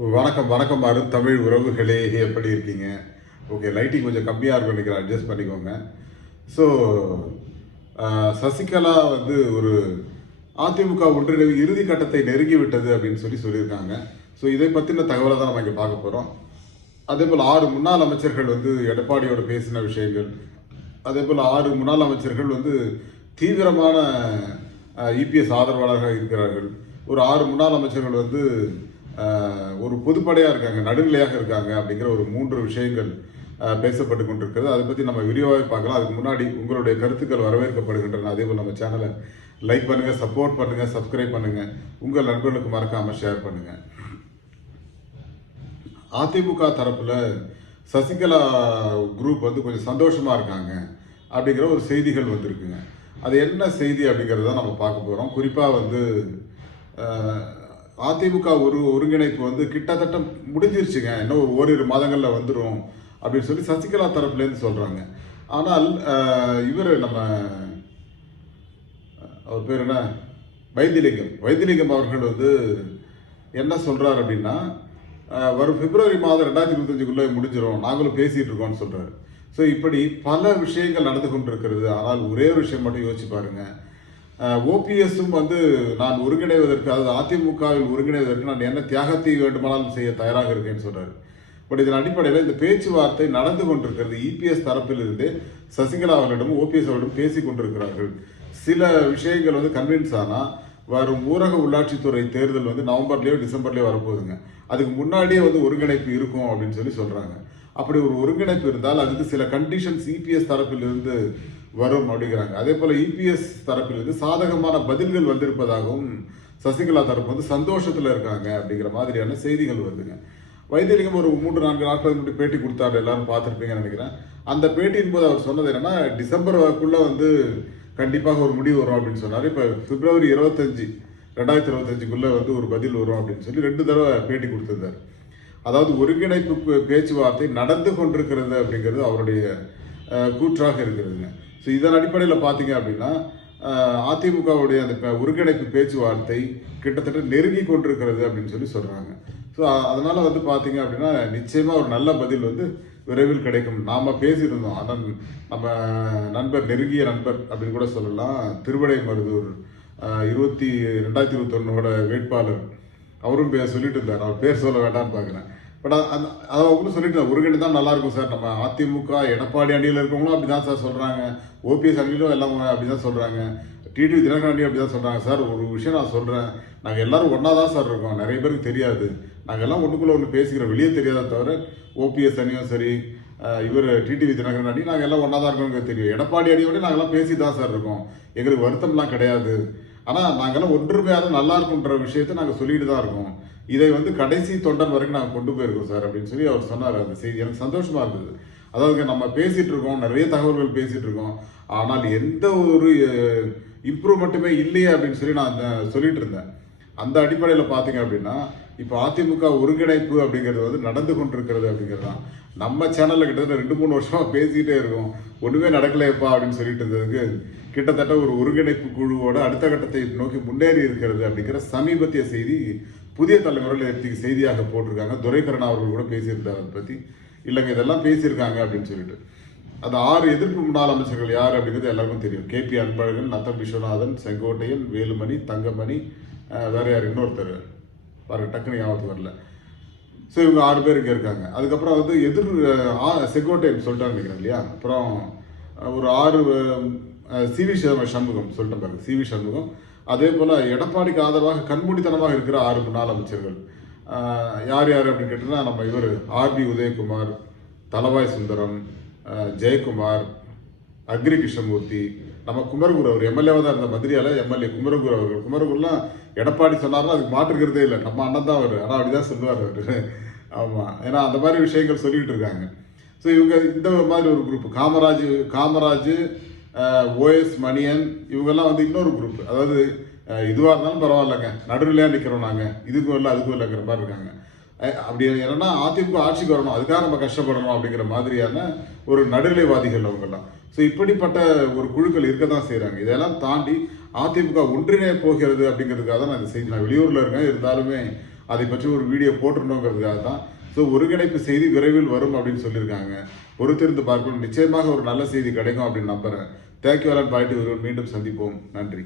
வணக்கம் வணக்கம் அருண். தமிழ் உறவுகளே எப்படி இருக்கீங்க? ஓகே லைட்டிங் கொஞ்சம் கம்மியாக இருக்கும் நினைக்கிறேன். அட்ஜஸ்ட் பண்ணிக்கோங்க. ஸோ சசிகலா வந்து ஒரு அதிமுக ஒன்றிணைவு இறுதி கட்டத்தை நெருங்கி விட்டது அப்படின்னு சொல்லி சொல்லியிருக்காங்க. ஸோ இதை பற்றின தகவலை தான் நம்ம இங்கே பார்க்க போகிறோம் அதே போல் ஆறு முன்னாள் அமைச்சர்கள் வந்து எடப்பாடியோட பேசின விஷயங்கள் அதே போல் ஆறு முன்னாள் அமைச்சர்கள் வந்து தீவிரமான இபிஎஸ் ஆதரவாளராக இருக்கிறார்கள். ஒரு ஆறு முன்னாள் அமைச்சர்கள் வந்து ஒரு பொதுப்படையாக இருக்காங்க நடுநிலையாக இருக்காங்க அப்படிங்கிற ஒரு மூன்று விஷயங்கள் பேசப்பட்டு கொண்டிருக்கிறது. அதை பற்றி நம்ம விரிவாக பார்க்கலாம். அதுக்கு முன்னாடி உங்களுடைய கருத்துக்கள் வரவேற்கப்படுகின்றன. அதே போல் நம்ம சேனலை லைக் பண்ணுங்கள் சப்போர்ட் பண்ணுங்கள் சப்ஸ்கிரைப் பண்ணுங்கள் உங்கள் நண்பர்களுக்கு மறக்காமல் ஷேர் பண்ணுங்கள் அதிமுக தரப்பில் சசிகலா குரூப் வந்து கொஞ்சம் சந்தோஷமாக இருக்காங்க அப்படிங்கிற ஒரு செய்திகள் வந்திருக்குங்க. அது என்ன செய்தி அப்படிங்கிறத நம்ம பார்க்க போகிறோம் குறிப்பாக வந்து அதிமுக ஒரு ஒருங்கிணைப்பு வந்து கிட்டத்தட்ட முடிஞ்சிருச்சுங்க. இன்னும் ஒரு ஓரிரு மாதங்களில் வந்துடும் அப்படின்னு சொல்லி சசிகலா தரப்புலேருந்து சொல்கிறாங்க ஆனால் இவர் நம்ம அவர் பேர் என்ன? வைத்திலிங்கம். வைத்திலிங்கம் அவர்கள் வந்து என்ன சொல்கிறார் அப்படின்னா வரும் பிப்ரவரி மாதம் ரெண்டாயிரத்தி இருபத்தஞ்சுக்குள்ளே முடிஞ்சிடும் நாங்களும் பேசிகிட்டு இருக்கோம்னு சொல்கிறார் ஸோ இப்படி பல விஷயங்கள் நடந்து கொண்டிருக்கிறது. ஆனால் ஒரே ஒரு விஷயம் மட்டும் யோசிச்சு பாருங்கள் ஓபிஎஸும் வந்து நான் ஒருங்கிணைவதற்கு அதாவது அதிமுகவில் ஒருங்கிணைவதற்கு நான் என்ன தியாகத்தை வேண்டுமானாலும் செய்ய தயாராக இருக்கேன்னு சொல்கிறார் பட் இதன் அடிப்படையில் இந்த பேச்சுவார்த்தை நடந்து கொண்டிருக்கிறது. இபிஎஸ் தரப்பிலிருந்து சசிகலா அவர்களிடம் ஓபிஎஸ் அவர்களிடம் பேசி கொண்டிருக்கிறார்கள். சில விஷயங்கள் வந்து கன்வின்ஸ் ஆனால் வரும் ஊரக உள்ளாட்சித்துறை தேர்தல் வந்து நவம்பர்லேயோ டிசம்பர்லேயோ வரப்போகுதுங்க. அதுக்கு முன்னாடியே வந்து ஒருங்கிணைப்பு இருக்கும் அப்படின்னு சொல்லி சொல்கிறாங்க அப்படி ஒரு ஒருங்கிணைப்பு இருந்தால் அதுக்கு சில கண்டிஷன்ஸ் இபிஎஸ் தரப்பிலிருந்து வரும் அப்படிங்கிறாங்க. அதே போல் இபிஎஸ் தரப்பிலிருந்து சாதகமான பதில்கள் வந்திருப்பதாகவும் சசிகலா தரப்பு வந்து சந்தோஷத்தில் இருக்காங்க அப்படிங்கிற மாதிரியான செய்திகள் வருதுங்க. வைத்தியலிங்கம் ஒரு மூன்று நான்கு நாட்களுக்கு முன்னாடி பேட்டி கொடுத்தாரு எல்லாரும் பார்த்துருப்பீங்கன்னு நினைக்கிறேன். அந்த பேட்டியின் போது அவர் சொன்னது என்னன்னா டிசம்பருக்குள்ள வந்து கண்டிப்பாக ஒரு முடிவு வரும் அப்படின்னு சொன்னார். இப்போ பிப்ரவரி இருபத்தஞ்சு ரெண்டாயிரத்தி இருபத்தஞ்சிக்குள்ளே வந்து ஒரு பதில் வரும் அப்படின்னு சொல்லி ரெண்டு தடவை பேட்டி கொடுத்துருந்தார். அதாவது ஒருங்கிணைப்பு பேச்சுவார்த்தை நடந்து கொண்டிருக்கிறது அப்படிங்கிறது அவருடைய கூற்றாக இருக்கிறதுங்க. ஸோ இதன் அடிப்படையில் பார்த்தீங்க அப்படின்னா அதிமுகவுடைய அந்த ஒருங்கிணைப்பு பேச்சுவார்த்தை கிட்டத்தட்ட நெருங்கி கொண்டிருக்கிறது அப்படின்னு சொல்லி சொல்கிறாங்க ஸோ அதனால் வந்து பார்த்தீங்க அப்படின்னா நிச்சயமாக ஒரு நல்ல பதில் வந்து விரைவில் கிடைக்கும். நாம் பேசியிருந்தோம். அண்ணன் நம்ம நண்பர் நெருங்கிய நண்பர் அப்படின்னு கூட சொல்லலாம். திருவடை மருதூர் இருபத்தி ரெண்டாயிரத்தி இருபத்தொன்னோட வேட்பாளர். அவரும் பேர் சொல்லிட்டு இருந்தார். அவர் பேர் சொல்ல வேண்டாம்னு பார்க்குறேன் பட் uh, அந்த அதை அவங்களும் சொல்லிட்டு இருந்தார் ஒருங்கிணை தான் நல்லாயிருக்கும் சார். நம்ம அதிமுக எடப்பாடி அணியில் இருக்கவங்களும் அப்படி தான் சார் சொல்கிறாங்க ஓபிஎஸ் அணியிலும் எல்லாம் அப்படி தான் சொல்கிறாங்க டிடிவி தினகரன் அணி அப்படி தான் சொல்கிறாங்க சார் ஒரு விஷயம் நான் சொல்கிறேன் நாங்கள் எல்லோரும் ஒன்றா தான் சார் இருக்கோம். நிறைய பேருக்கு தெரியாது. நாங்கள் எல்லாம் ஒன்றுக்குள்ளே ஒன்று பேசிக்கிறோம். வெளியே தெரியாத தவிர ஓபிஎஸ் அணியும் சரி இவர் டிடிவி தினகரன் அடி நாங்கள் எல்லாம் ஒன்றா தான் இருக்கோம் தெரியும். எடப்பாடி அணியோட நாங்கள்லாம் பேசி தான் சார் இருக்கோம். எங்களுக்கு வருத்தம்லாம் கிடையாது. ஆனால் நாங்கெல்லாம் அதை நல்லா இருக்குன்ற விஷயத்தை நாங்கள் சொல்லிட்டு தான் இருக்கோம். இதை வந்து கடைசி தொண்டன் வரைக்கும் நாங்கள் கொண்டு போயிருக்கோம் சார் அப்படின்னு சொல்லி அவர் சொன்னார். அந்த செய்தி எனக்கு சந்தோஷமாக இருந்தது. அதாவது நம்ம பேசிகிட்டு இருக்கோம் நிறைய தகவல்கள் பேசிகிட்டு இருக்கோம். ஆனால் எந்த ஒரு இம்ப்ரூவ்மெண்ட்டுமே இல்லையே அப்படின்னு சொல்லி நான் சொல்லிட்டு இருந்தேன். அந்த அடிப்படையில் பார்த்தீங்க அப்படின்னா இப்போ அதிமுக ஒருங்கிணைப்பு அப்படிங்கிறது வந்து நடந்து கொண்டிருக்கிறது அப்படிங்கிறது தான் நம்ம சேனலில் கிட்டத்தட்ட ரெண்டு மூணு வருஷமாக பேசிக்கிட்டே இருக்கோம். ஒன்றுமே நடக்கலையப்பா அப்படின்னு சொல்லிட்டு இருந்ததுக்கு கிட்டத்தட்ட ஒரு ஒருங்கிணைப்பு குழுவோட அடுத்த கட்டத்தை நோக்கி முன்னேறி இருக்கிறது அப்படிங்கிற சமீபத்திய செய்தி புதிய தலைமுறையில் எடுத்து செய்தியாக போட்டிருக்காங்க. துரைக்கரன் அவர்கள் கூட பேசியிருந்தார் அதை பற்றி இல்லைங்க இதெல்லாம் பேசியிருக்காங்க அப்படின்னு சொல்லிட்டு. அந்த ஆறு எதிர்ப்பு முன்னாள் அமைச்சர்கள் யார் அப்படிங்கிறது எல்லாருக்கும் தெரியும். கேபி அன்பழகன் நத்தம் விஸ்வநாதன் செங்கோட்டையன் வேலுமணி தங்கமணி வேற யார்? இன்னொருத்தர். பாருங்க டக்குனு ஞாபகத்துக்கு வரல. ஸோ இவங்க ஆறு பேர் இங்கே இருக்காங்க. அதுக்கப்புறம் வந்து எதிர் அஹ், சொல்லிட்டாங்க நினைக்கிறேன் இல்லையா? அப்புறம் ஒரு ஆறு சிவி சண்முகம் சொல்லிட்டேன் பாருங்க சி வி சண்முகம். அதே போல் எடப்பாடிக்கு ஆதரவாக கண்மூடித்தனமாக இருக்கிற ஆறு முன்னாள் அமைச்சர்கள். யார் யார் அப்படின்னு கேட்டோம்னா நம்ம இவர் ஆர்பி உதயகுமார் தலவாய் சுந்தரம் ஜெயக்குமார் அக்ரி கிருஷ்ணமூர்த்தி நம்ம குமரகுரு அவர் எம்எல்ஏவாக தான் இருந்த மதுரையால எம்எல்ஏ குமரகுரு அவர்கள். குமரகுருலாம் எடப்பாடி சொன்னார்னா அதுக்கு மாற்றுக்கிறதே இல்லை. நம்ம அண்ணன் தான் அவர். ஆனால் அப்படி தான் சொல்லுவார் அவர். ஆமாம் ஏன்னா அந்த மாதிரி விஷயங்கள் சொல்லிகிட்டு இருக்காங்க. ஸோ இவங்க இந்த மாதிரி ஒரு group Kamaraj Kamaraj O S Maniyan இவங்கெல்லாம் வந்து இன்னொரு குரூப் அதாவது இதுவாக இருந்தாலும் பரவாயில்லைங்க. நடுவில் நிற்கிறோம் நாங்கள் இதுக்கும் இல்லை அதுக்கும் இல்லைங்கிற மாதிரி இருக்காங்க. அப்படி என்னன்னா அதிமுக ஆட்சிக்கு வரணும் அதுக்காக நம்ம கஷ்டப்படணும் அப்படிங்கிற மாதிரியான ஒரு நடுநிலைவாதிகள் அவங்கெல்லாம். ஸோ இப்படிப்பட்ட ஒரு குழுக்கள் இருக்க தான் செய்கிறாங்க இதெல்லாம் தாண்டி அதிமுக ஒன்றிணைய போகிறது அப்படிங்கிறதுக்காக தான் நான் இதை செய்தி நான் வெளியூரில் இருக்கேன். இருந்தாலுமே அதை பற்றி ஒரு வீடியோ போட்டுருணுங்கிறதுக்காக தான். ஸோ ஒருங்கிணைப்பு செய்தி விரைவில் வரும் அப்படின்னு சொல்லியிருக்காங்க. பொறுத்திருந்து பார்க்கணும் நிச்சயமாக ஒரு நல்ல செய்தி கிடைக்கும் அப்படின்னு நம்புகிறேன் தேங்க்யூ அலன் பாயிட்டு ஒருவன் மீண்டும் சந்திப்போம். நன்றி.